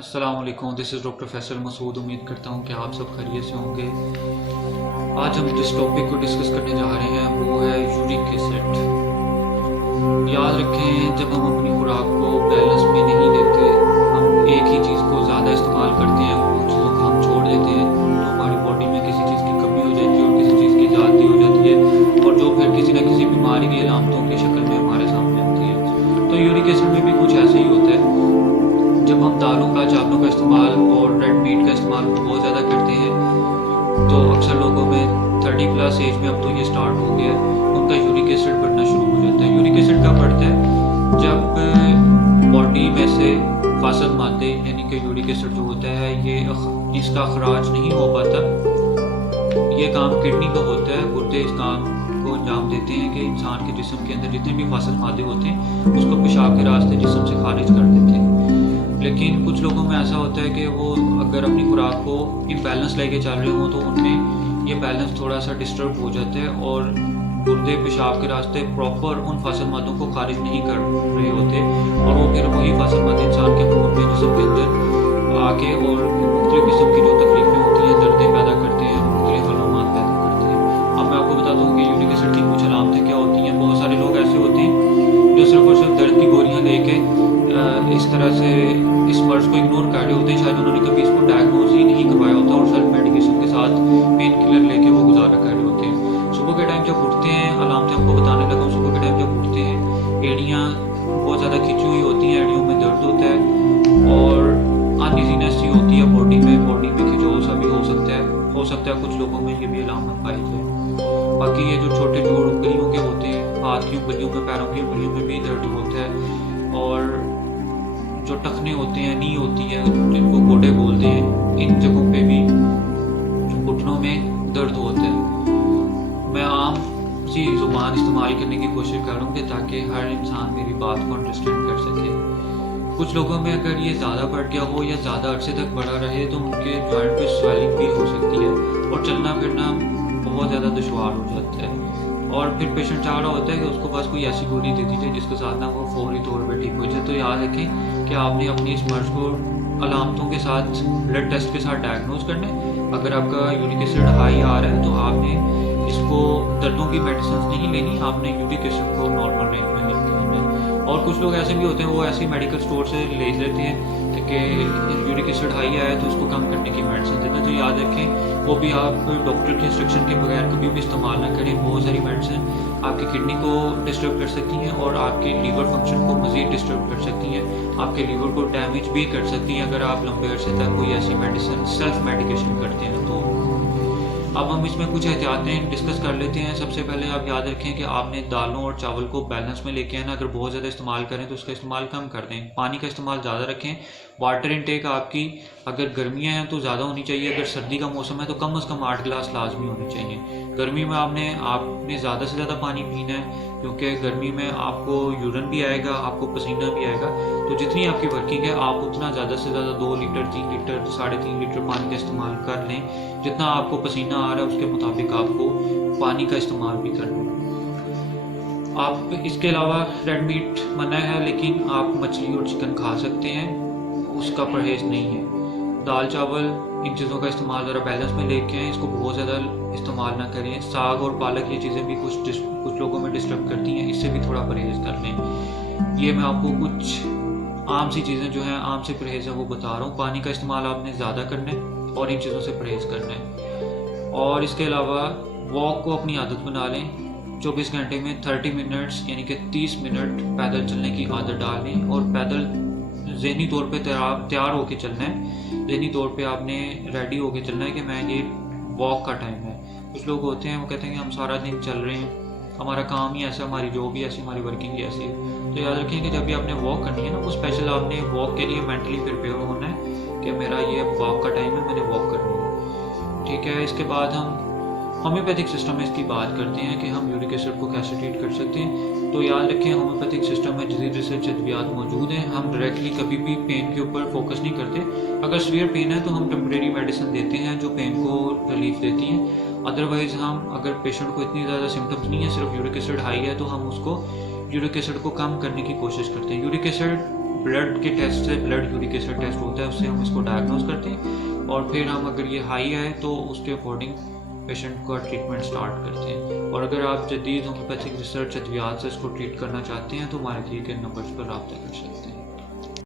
अस्सलाम वालेकुम, this is doctor Faisal Masood. उम्मीद करता हूँ कि आप सब खैरियत से होंगे। आज हम जिस टॉपिक को डिस्कस करने जा रहे हैं वो है यूरिक एसिड। याद रखें, जब हम अपनी खुराक को बैलेंस में नहीं लेते, हम एक ही चीज़ को ज़्यादा इस्तेमाल करते हैं, वो चीज़ों को हम छोड़ देते हैं, तो हमारी बॉडी में किसी चीज़ की कमी हो जाती है और किसी चीज़ की ज़्यादती हो जाती है, और जो फिर किसी न किसी बीमारी की अलामतों की शक्ल में हमारे सामने आती है। तो यूरिक एसिड में भी कुछ ऐसे ही होता है। जब हम दालों का, चावलों का इस्तेमाल और रेड मीट का इस्तेमाल बहुत ज़्यादा करते हैं, तो अक्सर लोगों में 30+ एज में अब तो ये स्टार्ट हो गया है, उनका यूरिक एसिड बढ़ना शुरू हो जाता है। यूरिक एसिड कब बढ़ता है? जब बॉडी में से फासद मादे यानी कि यूरिक एसिड जो होता है, ये इसका अखराज नहीं हो पाता। ये काम किडनी का होता है, गुर्दे इस काम को अंजाम देते हैं कि इंसान के जिस्म के अंदर जितने भी फासद मादे होते हैं उसको पेशाब के रास्ते जिस्म से खारिज कर देते हैं। लेकिन कुछ लोगों में ऐसा होता है कि वो अगर अपनी खुराक को इम्बैलेंस लेके चल रहे हों तो उनमें ये बैलेंस थोड़ा सा डिस्टर्ब हो जाता है और गुर्दे पेशाब के रास्ते प्रॉपर उन फासल मादों को खारिज नहीं कर रहे होते, और वो फिर वही फासल मादे इंसान के खून में जिस्म के अंदर आके और मुख्तलिफ किस्म की जो तकलीफें होती हैं, दर्दें पैदा करते हैं, मुख्तलिफ अलामात पैदा करते हैं। अब मैं आपको बता दूँ कि यूरिक एसिड की कुछ अलामतें क्या होती हैं। बहुत सारे लोग ऐसे होते हैं जो सिर्फ और सिर्फ दर्द की गोलियाँ लेके इस तरह से इस मर्ज को इग्नोर कर रहे होते हैं। शायद उन्होंने कभी इसको डायग्नोज ही नहीं करवाया होता और सेल्फ मेडिकेशन के साथ पेन किलर लेके वो गुजारा कर रहे होते हैं। सुबह के टाइम जब उठते हैं, अलामतें आपको बताने लगा हूँ, सुबह के टाइम जब उठते हैं एड़ियाँ बहुत ज़्यादा खिंची हुई होती हैं, एड़ियों में दर्द होता है और अनइजीनेस सी होती है बॉडी में खिंचाव सा भी हो सकता है कुछ लोगों में ये भी अलामत पाई जाए। बाकी ये जो छोटे जोड़ उंगलियों के होते हैं, हाथ की उंगलियों में, पैरों की उंगलियों में भी दर्द होता है, और जो टखने होते हैं, नी होती है जिनको गोडे बोलते हैं, इन जगहों पे भी घुटनों में दर्द होता है। मैं आम सी जुबान इस्तेमाल करने की कोशिश करूँगी ताकि हर इंसान मेरी बात को अंडरस्टैंड कर सके। कुछ लोगों में अगर ये ज़्यादा बढ़ गया हो या ज़्यादा अरसे तक बढ़ा रहे तो उनके जॉइंट पे स्वेलिंग भी हो सकती है और चलना फिरना बहुत ज़्यादा दुश्वार हो जाता है, और फिर पेशेंट चाह रहा होता है कि उसको बस कोई ऐसी गोली दे दी जाए जिसके साथ ना वो फौरी तौर पर ठीक हो जाए। तो याद रखें कि आपने अपनी इस मर्ज को अलामतों के साथ, ब्लड टेस्ट के साथ डायग्नोज करना है। अगर आपका यूरिक एसिड हाई आ रहा है तो आपने इसको दर्दों की मेडिसिन नहीं लेनी, आपने यूरिक एसिड को नॉर्मल रेंज में लेके आना है। और कुछ लोग ऐसे भी होते हैं, वो ऐसे मेडिकल स्टोर से ले लेते हैं कि यूरिक एसिड हाई आया है तो उसको कम करने की मेडिसिन देते हैं। तो याद रखें, वो भी आप डॉक्टर के इंस्ट्रक्शन के बगैर कभी भी इस्तेमाल ना करें। बहुत सारी मेडिसिन आपकी किडनी को डिस्टर्ब कर सकती हैं और आपके लीवर फंक्शन को मज़ीद डिस्टर्ब कर सकती हैं, आपके लीवर को डैमेज भी कर सकती हैं अगर आप लंबे अरसे तक कोई ऐसी मेडिसिन सेल्फ मेडिकेशन करते हैं। तो अब हम इसमें कुछ एहतियातें डिस्कस कर लेते हैं। सबसे पहले आप याद रखें कि आपने दालों और चावल को बैलेंस में लेके आना। अगर बहुत ज़्यादा इस्तेमाल करें तो उसका इस्तेमाल कम कर दें। पानी का इस्तेमाल ज़्यादा रखें। वाटर इनटेक आपकी, अगर गर्मियाँ हैं तो ज़्यादा होनी चाहिए, अगर सर्दी का मौसम है तो कम से कम 8 गिलास लाजमी होने चाहिए। गर्मी में आपने ज़्यादा से ज़्यादा पानी पीना है, क्योंकि गर्मी में आपको यूरिन भी आएगा, आपको पसीना भी आएगा। तो जितनी आपकी वर्किंग है आप उतना ज़्यादा से ज़्यादा 2 लीटर, 3 लीटर, 3.5 लीटर पानी का इस्तेमाल कर लें। जितना आपको पसीना आ रहा है उसके मुताबिक आपको पानी का इस्तेमाल भी करना है। आप इसके अलावा रेड मीट मना है, लेकिन आप मछली और चिकन खा सकते हैं, उसका परहेज़ नहीं है। दाल चावल इन चीज़ों का इस्तेमाल ज़रा बैलेंस में लेके आएँ, इसको बहुत ज़्यादा इस्तेमाल ना करें। साग और पालक ये चीज़ें भी कुछ लोगों में डिस्टर्ब करती हैं, इससे भी थोड़ा परहेज़ कर लें। ये मैं आपको कुछ आम सी चीज़ें जो हैं, आम से परहेज़ है वो बता रहा हूँ। पानी का इस्तेमाल आपने ज़्यादा करना है और इन चीज़ों से परहेज़ करना है। और इसके अलावा वॉक को अपनी आदत बना लें। 24 घंटे में 30 मिनट्स यानी कि 30 मिनट पैदल चलने की आदत डालें, और पैदल ज़हनी तौर पे तैयार होके चलना है। ज़हनी तौर पे आपने रेडी होके चलना है कि मैं ये वॉक का टाइम है। कुछ लोग होते हैं वो कहते हैं कि हम सारा दिन चल रहे हैं, हमारा काम ही ऐसा, हमारी जॉब भी ऐसी, हमारी वर्किंग ही ऐसी है। तो याद रखें कि जब भी आपने वॉक करनी है ना, वो स्पेशल आपने वॉक के लिए मेंटली प्रिपेयर होना है कि मेरा ये वॉक का टाइम है, मैंने वॉक करनी है। ठीक है, इसके बाद हम होम्योपैथिक सिस्टम में इसकी बात करते हैं कि हम यूरिक एसिड को कैसे ट्रीट कर सकते हैं। तो याद रखें, होम्योपैथिक सिस्टम में जदीद रिसर्च अद्वियात मौजूद हैं। हम डायरेक्टली कभी भी पेन के ऊपर फोकस नहीं करते। अगर सीवियर पेन है तो हम टेम्परेरी मेडिसिन देते हैं जो पेन को रिलीफ देती हैं। अदरवाइज़ हम, अगर पेशेंट को इतनी ज़्यादा सिम्टम्स नहीं है, सिर्फ यूरिक एसिड हाई है, तो हम उसको यूरिक एसिड को कम करने की कोशिश करते हैं। यूरिक एसिड ब्लड के टेस्ट से, ब्लड यूरिक एसिड टेस्ट होता है, उससे हम इसको डायग्नोज करते हैं और फिर हम अगर ये हाई आए तो उसके अकॉर्डिंग पेशेंट का ट्रीटमेंट स्टार्ट करते हैं। और अगर आप जदीद होम्योपैथिक रिसर्च अद्वियात से इसको ट्रीट करना चाहते हैं तो हमारे दिए गए नंबर्स पर रब्ता कर सकते हैं।